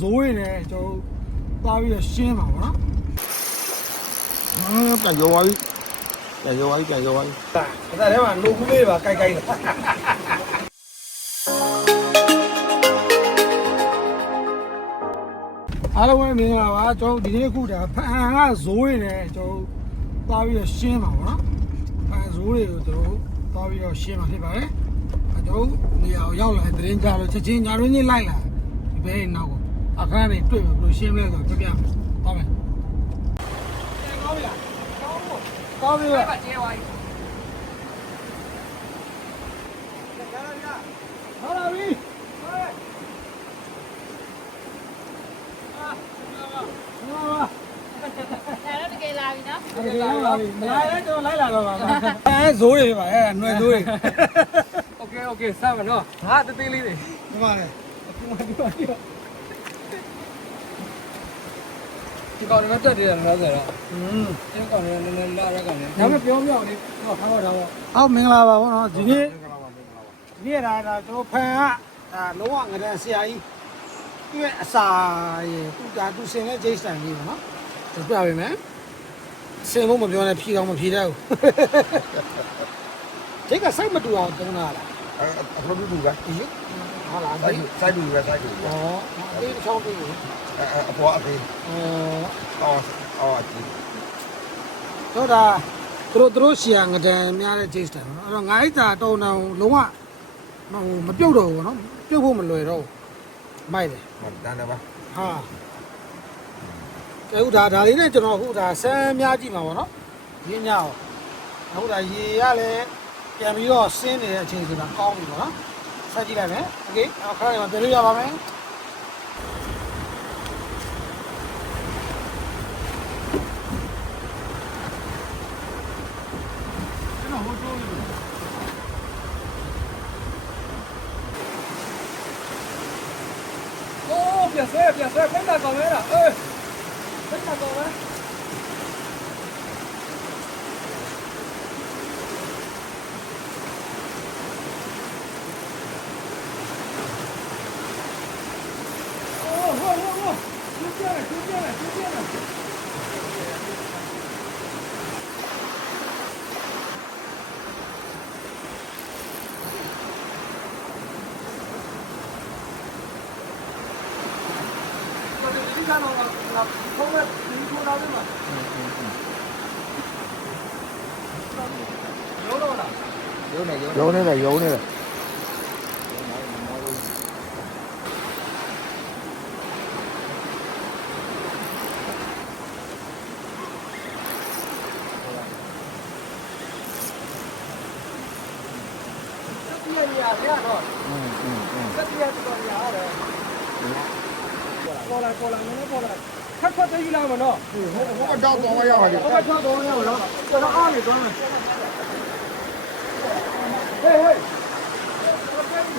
ဇိုးရနေကျွန်တော်သွားပြီးတော့ရှင်းပါဗောနော်ဟမ်ပြန်ရောပါပြီပြန်ရောပါပြီပြန်ရောပါပြီဒါဒါထဲမှာလိုဘူးလေးပါကြိုက်ကြိုက်လာအားလုံးပဲမင်္ဂလာပါကျွန်တော်ဒီနေ့ခုဒါဖန်ကဇိုးရနေကျွန်တော်သွားပြီးတော့ရှင်းပါဗောနော်ဖန်ဇိုးတွေကိုကျွန်တော်သွားပြီးတော့ရှင်းပါဖြစ်ပါတယ်အဲကျွန်တော်နေရာကိုရောက်လာတဲ့သတင်းကြလို့ချက်ချင်းညာရင်းချင်းလိုက်လာဒီဘဲနောက်ကို အခန်းတွေတွေ့လို့ရှင်းလဲဆိုတော့ပြပြပါမယ်ကောင်းပြီလားကောင်းဖို့ကောင်းပြီလားကျဲသွားပြီဟုတ်လားပြီဟုတ်အာဟုတ်ပါပါတကယ်လာပြီနော်တကယ်လာပြီမလာရင်တော့လိုက်လာတော့ပါအဲဇိုးတွေပါအဲຫນွယ်ဇိုးတွေโอเคโอเคစမ်းပါနော်ဟာတေးသေးလေးတွေဒီမှာလေအခုမှဒီမှာ ဒီကောင်တွေတက်တယ်နော်ဆိုတော့อืมဒီကောင်တွေနည်းနည်းလာရကောင်တွေဒါပေမဲ့ပြောပြောလေးတော့ထားပါတော့အော်မင်္ဂလာပါဘောနော်ဒီနေ့ဒီနေ့ဒါဒါကျွန်တော်ဖန်ကဒါလုံးဝငရန်ဆရာကြီးသူ့ရဲ့အစာရေသူဒါသူစင်တဲ့ဂျိတ်ဆန်ကြီးပေါ့နော်သူပြပါမယ်စင်ဖို့မပြောနဲ့ဖြီတော့မဖြီတတ်ဘူးဂျိတ်ကစိုက်မတူအောင်တုံးတာလားအဲ့အခုတူတူပဲဒီ ဟုတ်လားစိုက်ဒီစိုက်တူပဲစိုက်တူอ๋อအသေးတစ်ချောင်းသေးဘူးအဲအပေါ်အသေးအော်အော်အော်အကြီးတော့ဒါသူတို့သူတို့ရှီယာငဒန်များတဲ့ taste တယ်နော်အဲ့တော့ငါအိတ်သာတုံတောင်လုံးဝဟိုမပြုတ်တော့ဘူးနော်ပြုတ်ဖို့မလွယ်တော့ဘူးမိုက်တယ်မတန်းတယ်ပါဟာကဲဟုတ်ဒါဒါလေးနဲ့ကျွန်တော်အခုဒါဆန်းများကြည့်မှာပေါ့နော်ရင်းညအောင်အခုဒါရေရလည်းပြန်ပြီးတော့ဆင်းနေတဲ့အချိန်ဆိုတာကောင်းပြီပေါ့နော် ဆက်ကြည့်လိုက်မယ်โอเคအခါလေးမှာပြန်လို့ရပါမယ် โอ้ပြန်ဆွဲပြန်ဆွဲဖိတ်တာကောင်မဲလားအေးဖိတ်တာကောင်မဲ 看到了，那后面出来的嘛？嗯嗯嗯。有，有那个，有那个。嗯，我我挑多少，我挑多少？我挑多少斤？多少二米多？嘿嘿，多少二米？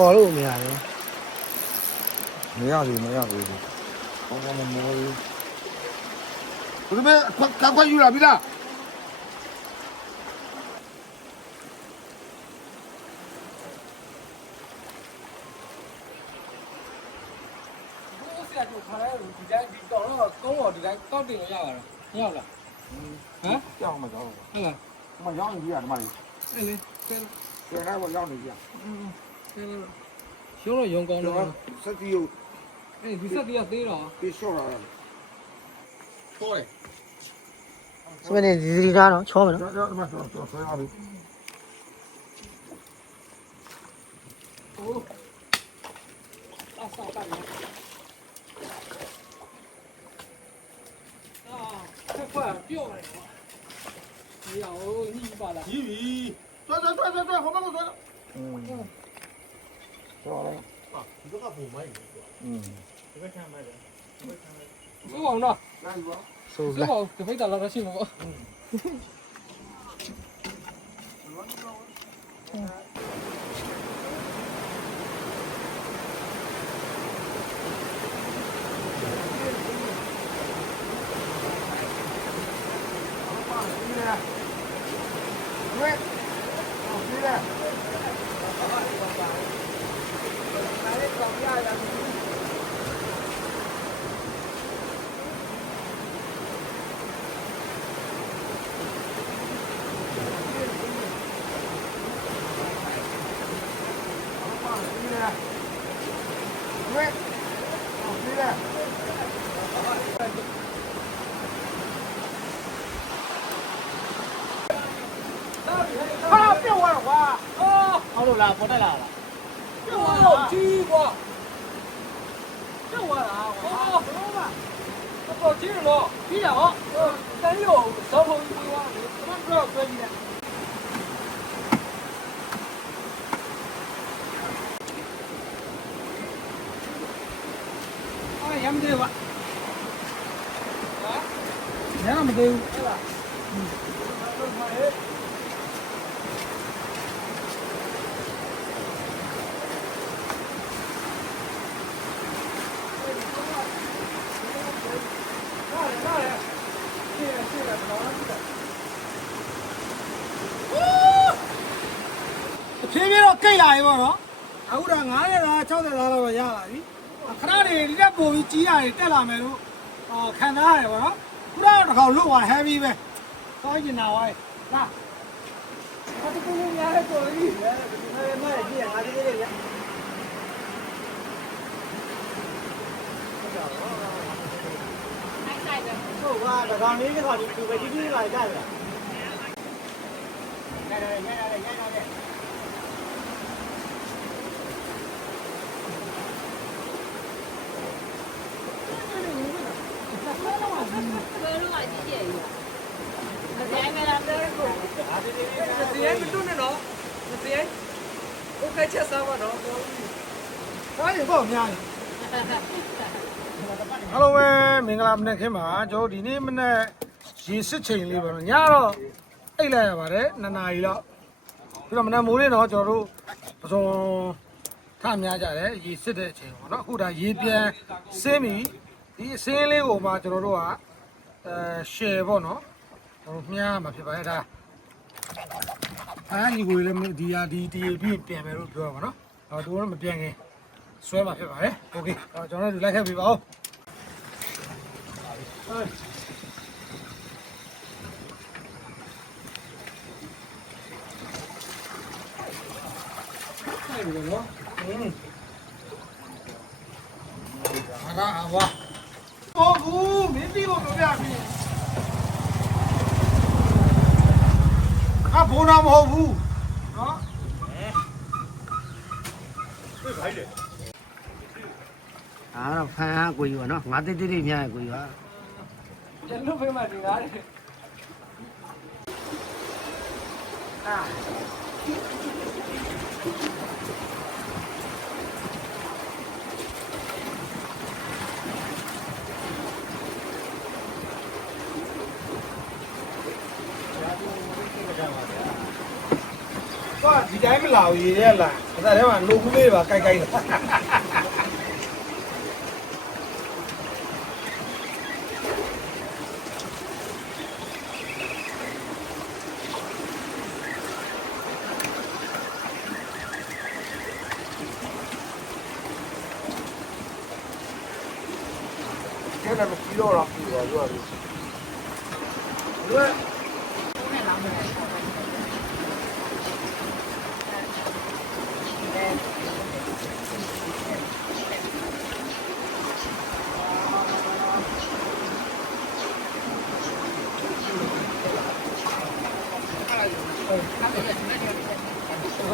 ခေါ်လို့မရဘူးမရဘူးမရဘူးဘောဘောမမောဘူးဘယ်မဲ့ကပ်ကပ်ယူလာပြီလားကိုခါရဲဒီတိုင်းဒီတော်တော့ကုန်းတော်ဒီတိုင်းတောက်တင်လို့ရပါလားမရဘူးလားဟမ်ကြောက်မှာကြောက်ဟုတ်လားမရောက်နေပြီကဒီမှာလေအဲ့လေပြန်ပြန်တော့ရောက်နေပြီ ရုံးတော့ရုံကောင်း ကျွန် တော့ တော်စက်တီကို အဲ့ဒီဆက်တရားသေးတော့ ပြေလျှော့တာ ဟုတ်တယ် ဟ စမနေဒီဒီသားနော်ချောမယ်နော် ကြောက်ကြောက်ဒီမှာဆောဆောဆောရပြီ အောက်ဆောက်ကနေအာဆက်ဖွဲ့ပြော့တယ်ကွာဒီအောင်ညှိပါလား ကြီးပြီ 抓抓抓抓抓，好慢我抓。嗯，抓了。 ก็ผูกไว้อยู่ตัวอืมไม่ทำอะไรไม่ทำอะไร Cứ bỏ nào, นั่นวะ cứ Soğuklar. bỏ, köpek de Allah'a şey baba. ร้อนร้อนเว้ยนี่แหละ 第别玩花啊跑路了不带了。我有鸡，这我拿，我拿，不用买。这包鸡肉，鸡脚，嗯，咱有小口一瓜，那什么时候可以的？哎，也 I'm going ဖြည်းဖြည်းတော့ကိတ်လာပြီပေါ့နော်အခုတော့90လား60လားတော့ရလာပြီခဏနေဒီတက်ပို့ပြီးကြီးရတယ်တက်လာမယ်လို့ဟောခံစားရတယ်ပေါ့နော်ခုတော့တစ်ခေါက်လွတ်သွား heavy ပဲသွားကျင်တာဝိုင်းလာဘာတူလို့များလဲကိုကြီးအဲမဲ့ကြီးငါဒီလေးရဟုတ်ပါဒါကောင်လေးကတော့ဒီပဲဒီဒီပါကြတယ်မစီရင်မတွနဲ့တော့မစီရင်โအားရင်ပေါ့အများကြီးအားလုံးပဲမင်္ဂလာမနက်ခင်းပါကျွန်တော်ဒီနေ့မနက်ရေစစ်ချိန်လေးပါတော့ညတော့အိတ်လိုက်ရပါတယ်နှစ်နာရီလောက်ပြီးတော့မနက်မိုးလင်းတော့ကျွန်တော်တို့ပစုံထများကြတယ်ရေစစ်တဲ့အချိန်ပေါ့နော်အခုဒါရေပြန်စင်းပြီဒီအစင်းလေးကိုမှကျွန်တော်တို့က အဲ share ပေါ့နော်ကျွန်တော်မြားမှာဖြစ်ပါတယ်ဒါအားညီကိုလည်းဒီဟာဒီဒီပြီးပြန်မယ်လို့ပြောရပါတော့အော်သူကတော့မပြန်ခင် ဆွဲမှာဖြစ်ပါတယ်โอเคအော်ကျွန်တော်တို့လိုက်ခဲ့ပြီပါဦးအဲ့ဒီတော့อืมဟာလာအဝါဟုတ် ဘူးမင်းပြီးဖို့ပြောပြပြီအဘိုးနာမဟုတ်ဘူးနော်အားတော့ဖန်အားကိုကြီးပါနော်ငါတိတိလေးများကိုကြီးပါရလွတ်ဖေးမှနေတာလေတော့ ဒီတိုင်းမလာဘူးရေထဲလာဒါထဲမှာလိုဘူးလေးပါကြိုက်ကြိုက်လာကျန်တယ်မကြည့်တော့တော့ပြီးပါရောပြီရွေး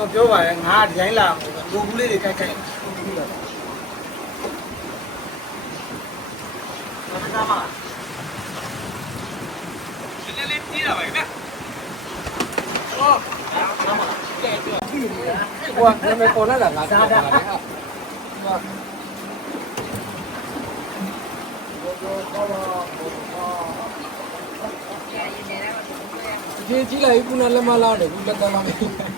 ဟောပြောပါရဲ့ငါဒီတိုင်းလာလူကူလေးတွေကြိုက်ကြိုက်ဟိုကနာမည်ပေါ်လာတာငါစားတာဒီကြီးလိုက်ခုနလက်မလာတယ်ခုလက်ကလာမယ်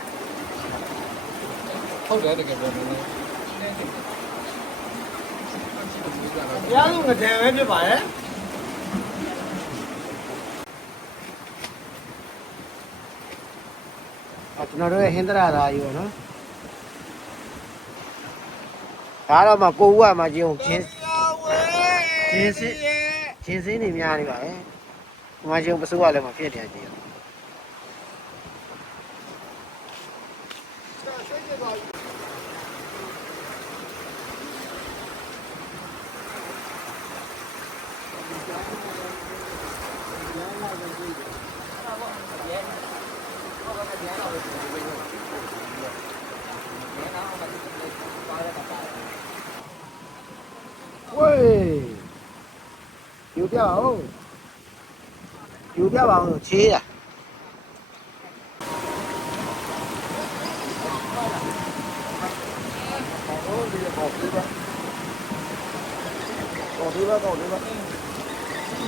ဟုတ်တယ်တကယ်ပြောနေတယ်ရအောင်ငတဲ့ပဲဖြစ်ပါရဲ့ကျွန်တော်တို့ရဲ့ဟင်္ဒရာသားကြီးပေါ့နော်ဒါတော့မှကိုဦးကမှကျင်းချင်းချင်းစင်းချင်းစင်းနေများနေပါရဲ့ဒီမှာကျင်းပစိုးကလည်းမဖြစ်တယ်ကြည့်ဝေးယူပြအောင် 喂，油条，油条往上切呀！搞对吧？搞对吧？搞对吧？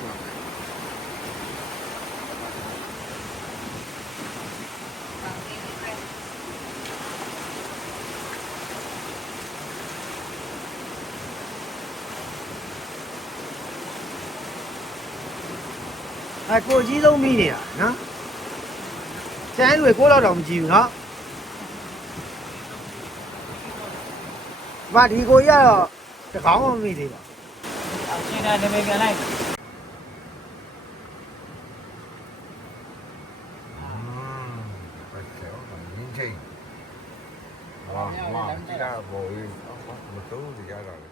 အဲကိုကြီးဆုံးမိနေတာနော်ကျန်တွေကိုလောက်တော့မကြည့်ဘူးနော်မဒီကိုရတော့တကောင်းမမိသေးပါ ရှင်းတာနာမည်ကန်လိုက် llegar a